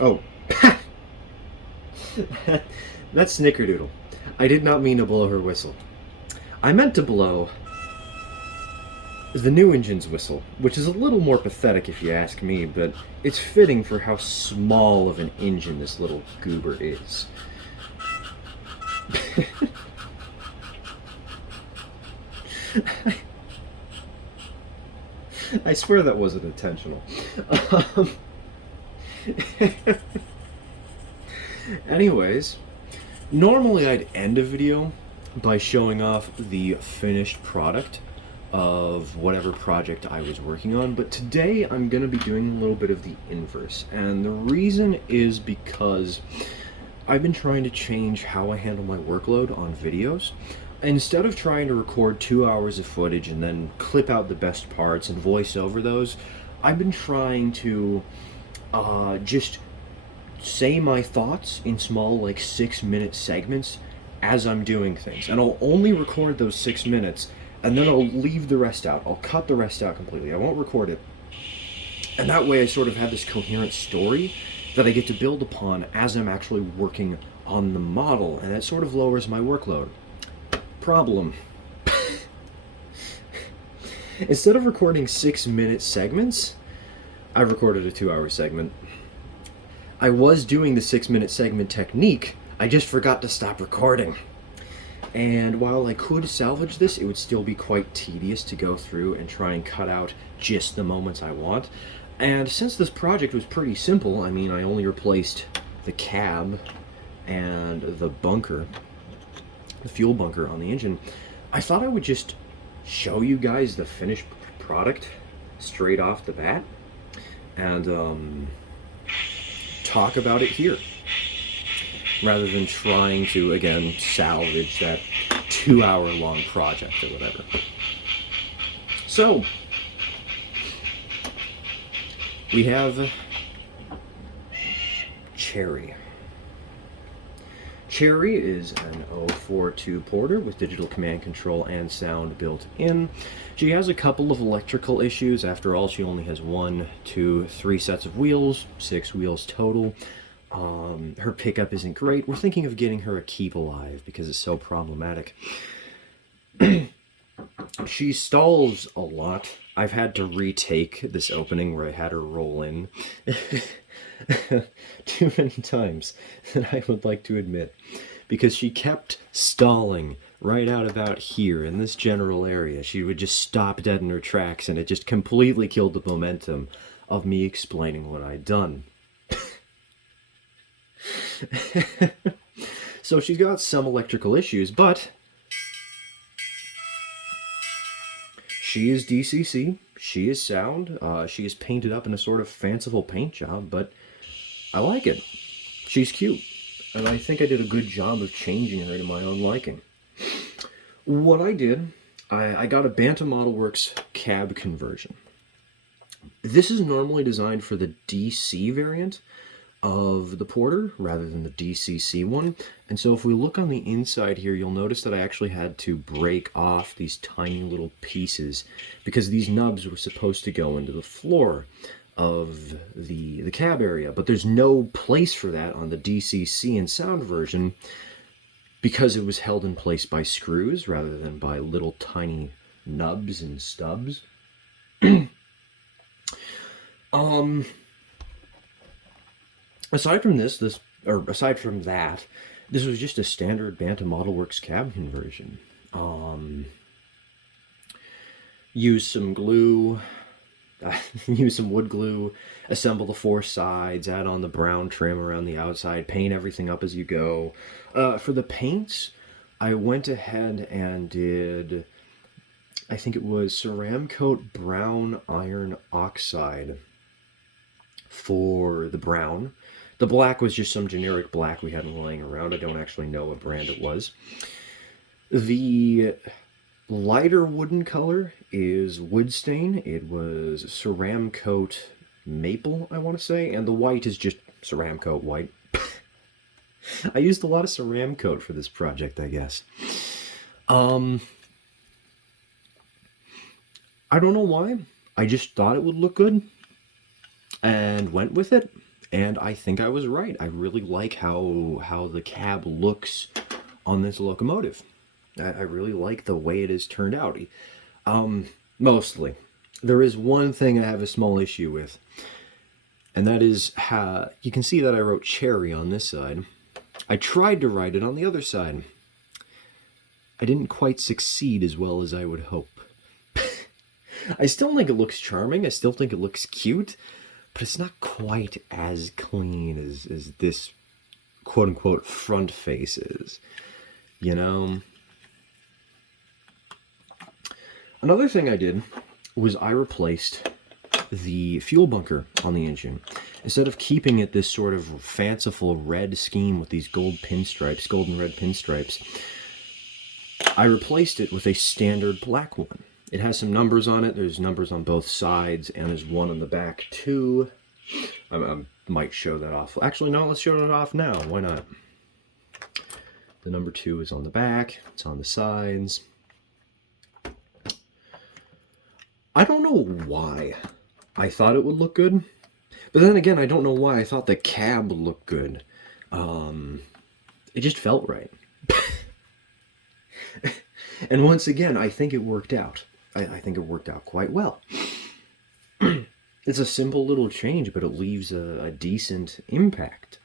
Oh, that's Snickerdoodle. I did not mean to blow her whistle. I meant to blow the new engine's whistle, which is a little more pathetic if you ask me, but it's fitting for how small of an engine this little goober is. I swear that wasn't intentional. Um, Anyways, normally I'd end a video by showing off the finished product of whatever project I was working on, but today I'm going to be doing a little bit of the inverse. And the reason is because I've been trying to change how I handle my workload on videos. Instead of trying to record 2 hours of footage and then clip out the best parts and voice over those, I've been trying to just say my thoughts in small, like 6 minute segments as I'm doing things. And I'll only record those 6 minutes and then I'll leave the rest out. I'll cut the rest out completely. I won't record it. And that way I sort of have this coherent story that I get to build upon as I'm actually working on the model. And that sort of lowers my workload. Problem. Instead of recording 6 minute segments, I recorded a 2 hour segment. I was doing the 6 minute segment technique, I just forgot to stop recording. And while I could salvage this, it would still be quite tedious to go through and try and cut out just the moments I want. And since this project was pretty simple, I mean, I only replaced the cab and the bunker, the fuel bunker on the engine, I thought I would just show you guys the finished product straight off the bat and talk about it here rather than trying to, again, salvage that 2 hour long project or whatever. So, we have Cherry. Cherry is an 042 Porter with digital command control and sound built in. She has a couple of electrical issues. After all, she only has 1, 2, 3 sets of wheels, 6 wheels total. Her pickup isn't great. We're thinking of getting her a Keep Alive because it's so problematic. She stalls a lot. I've had to retake this opening where I had her roll in too many times than I would like to admit, because she kept stalling right out about here in this general area. She would just stop dead in her tracks, and it just completely killed the momentum of me explaining what I'd done. So she's got some electrical issues, but she is DCC, she is sound, she is painted up in a sort of fanciful paint job, but I like it. She's cute, and I think I did a good job of changing her to my own liking. What I did, I got a Bantam Model Works cab conversion. This is normally designed for the DC variant of the Porter rather than the DCC one. And so if we look on the inside here, you'll notice that I actually had to break off these tiny little pieces because these nubs were supposed to go into the floor of the cab area, but there's no place for that on the DCC and sound version because it was held in place by screws rather than by little tiny nubs and stubs. Aside from aside from that, this was just a standard Bantam Model Works cab conversion. Use some glue, use some wood glue, assemble the 4 sides, add on the brown trim around the outside, paint everything up as you go. For the paints, I went ahead and did, I think it was Ceramcoat Brown Iron Oxide for the brown. The black was just some generic black we had laying around. I don't actually know what brand it was. The lighter wooden color is wood stain. It was Ceramcoat Maple, I want to say, and the white is just Ceramcoat white. I used a lot of Ceramcoat for this project, I guess. I don't know why. I just thought it would look good and went with it. And I think I was right. I really like how the cab looks on this locomotive. I really like the way it has turned out. Mostly. There is one thing I have a small issue with, and that is how you can see that I wrote cherry on this side. I tried to write it on the other side. I didn't quite succeed as well as I would hope. I still think it looks charming, I still think it looks cute, but it's not quite as clean as this quote-unquote front face is, you know? Another thing I did was I replaced the fuel bunker on the engine. Instead of keeping it this sort of fanciful red scheme with these golden red pinstripes, I replaced it with a standard black one. It has some numbers on it. There's numbers on both sides, and there's one on the back too. I might show that off. Actually, no, let's show it off now. Why not? The number 2 is on the back. It's on the sides. I don't know why I thought it would look good. But then again, I don't know why I thought the cab looked good. It just felt right. And once again, I think it worked out. I think it worked out quite well. It's a simple little change, but it leaves a decent impact.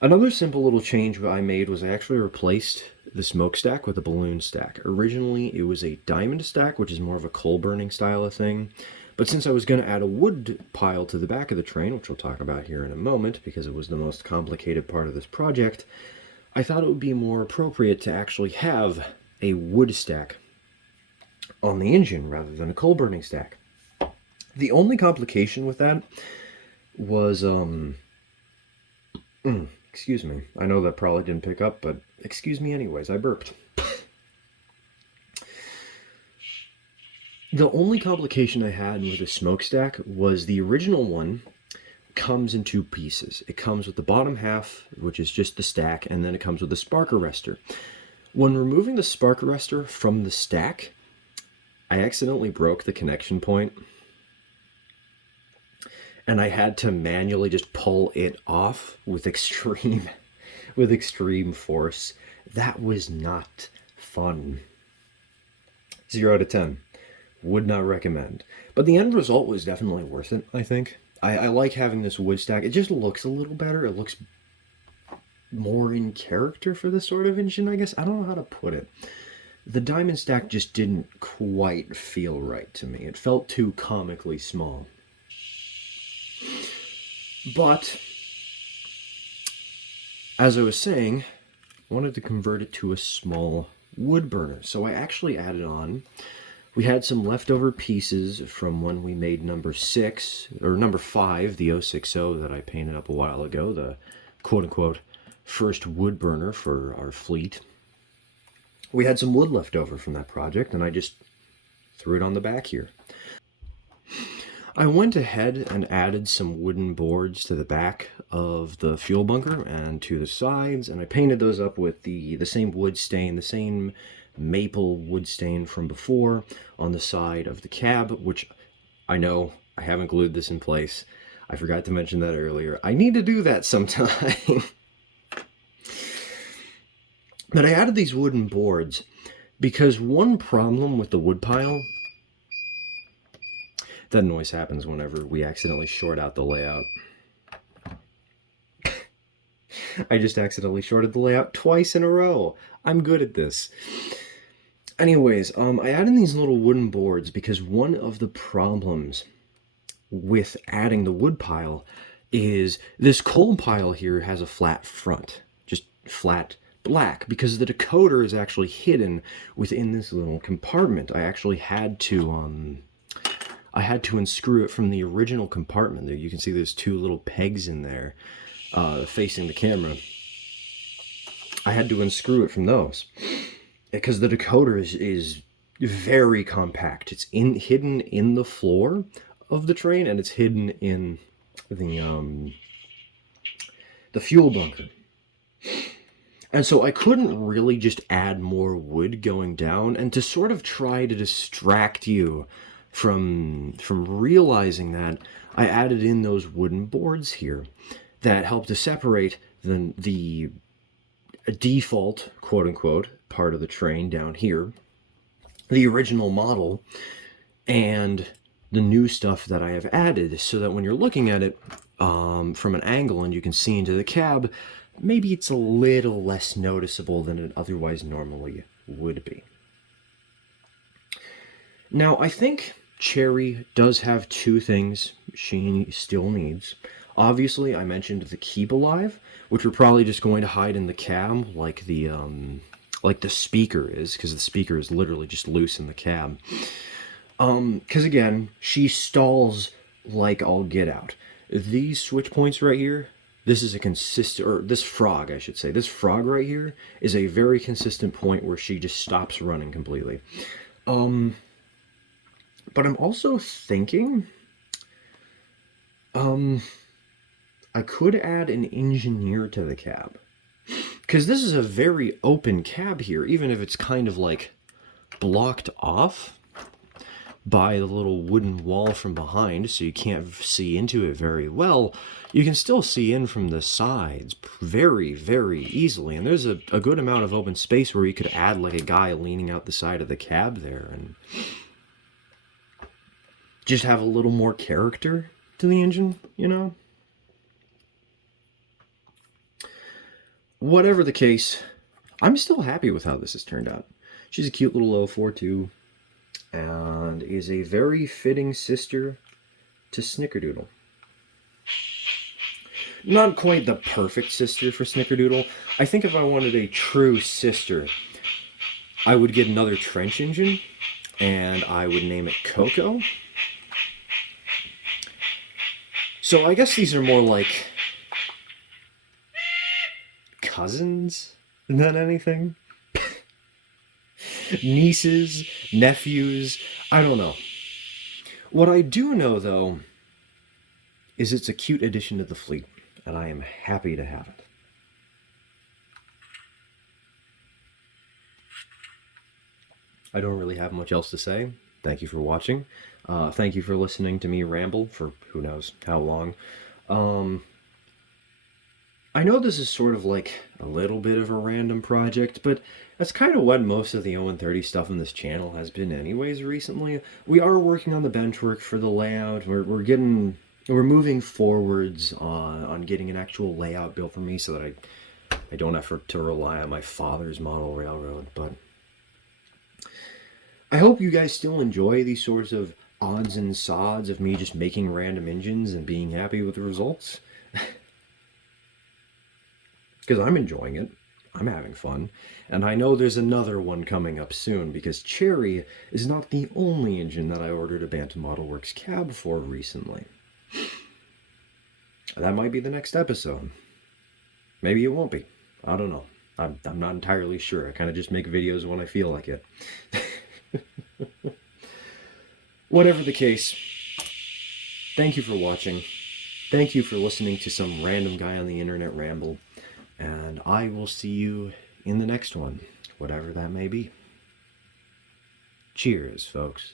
Another simple little change I made was I actually replaced the smokestack with a balloon stack. Originally, it was a diamond stack, which is more of a coal-burning style of thing. But since I was going to add a wood pile to the back of the train, which we'll talk about here in a moment, because it was the most complicated part of this project, I thought it would be more appropriate to actually have a wood stack on the engine rather than a coal-burning stack. The only complication with that was, excuse me. I know that probably didn't pick up, but excuse me anyways, I burped. The only complication I had with the smokestack was the original one comes in 2 pieces. It comes with the bottom half, which is just the stack, and then it comes with a spark arrestor. When removing the spark arrestor from the stack, I accidentally broke the connection point, and I had to manually just pull it off with extreme force. That was not fun. 0 out of 10. Would not recommend. But the end result was definitely worth it, I think. I like having this wood stack. It just looks a little better. It looks more in character for this sort of engine, I guess. I don't know how to put it. The diamond stack just didn't quite feel right to me. It felt too comically small. But, as I was saying, I wanted to convert it to a small wood burner. So I actually added on, we had some leftover pieces from when we made number 6, or number 5, the 060 that I painted up a while ago, the quote-unquote first wood burner for our fleet. We had some wood left over from that project, and I just threw it on the back here. I went ahead and added some wooden boards to the back of the fuel bunker and to the sides, and I painted those up with the same wood stain, the same maple wood stain from before on the side of the cab, which I know I haven't glued this in place. I forgot to mention that earlier. I need to do that sometime. But I added these wooden boards because one problem with the wood pile, that noise happens whenever we accidentally short out the layout. I just accidentally shorted the layout twice in a row. I'm good at this. Anyways, I added these little wooden boards because one of the problems with adding the wood pile is this coal pile here has a flat front, just flat black, because the decoder is actually hidden within this little compartment. I actually had to unscrew it from the original compartment. There you can see there's 2 little pegs in there facing the camera. I had to unscrew it from those because the decoder is very compact. It's hidden in the floor of the train, and it's hidden in the fuel bunker. And so I couldn't really just add more wood going down, and to sort of try to distract you from realizing that, I added in those wooden boards here that help to separate the default, quote unquote, part of the train down here, the original model, and the new stuff that I have added, so that when you're looking at it from an angle and you can see into the cab, maybe it's a little less noticeable than it otherwise normally would be. Now, I think Cherry does have two things she still needs. Obviously, I mentioned the keep alive, which we're probably just going to hide in the cab like the speaker is, because the speaker is literally just loose in the cab. Because again, she stalls like all get out. These switch points right here, this is a consistent, or this frog, I should say, this frog right here is a very consistent point where she just stops running completely. But I'm also thinking, I could add an engineer to the cab. Because this is a very open cab here, even if it's kind of like blocked off by the little wooden wall from behind, so you can't see into it very well. You can still see in from the sides very, very easily. And there's a good amount of open space where you could add like a guy leaning out the side of the cab there and just have a little more character to the engine, you know? Whatever the case, I'm still happy with how this has turned out. She's a cute little 042 and is a very fitting sister to Snickerdoodle. Not quite the perfect sister for Snickerdoodle. I think if I wanted a true sister, I would get another trench engine and I would name it Coco. So I guess these are more like cousins than anything. Nieces, nephews, I don't know. What I do know, though, is it's a cute addition to the fleet, and I am happy to have it. I don't really have much else to say. Thank you for watching. Thank you for listening to me ramble for who knows how long. I know this is sort of like a little bit of a random project, but that's kind of what most of the 0-30 stuff on this channel has been anyways recently. We are working on the benchwork for the layout. We're moving forwards on getting an actual layout built for me so that I don't have to rely on my father's model railroad. But I hope you guys still enjoy these sorts of odds and sods of me just making random engines and being happy with the results. Because I'm enjoying it. I'm having fun. And I know there's another one coming up soon, because Cherry is not the only engine that I ordered a Bantam Model Works cab for recently. That might be the next episode. Maybe it won't be. I don't know. I'm not entirely sure. I kind of just make videos when I feel like it. Whatever the case, thank you for watching. Thank you for listening to some random guy on the internet ramble. And I will see you in the next one, whatever that may be. Cheers, folks.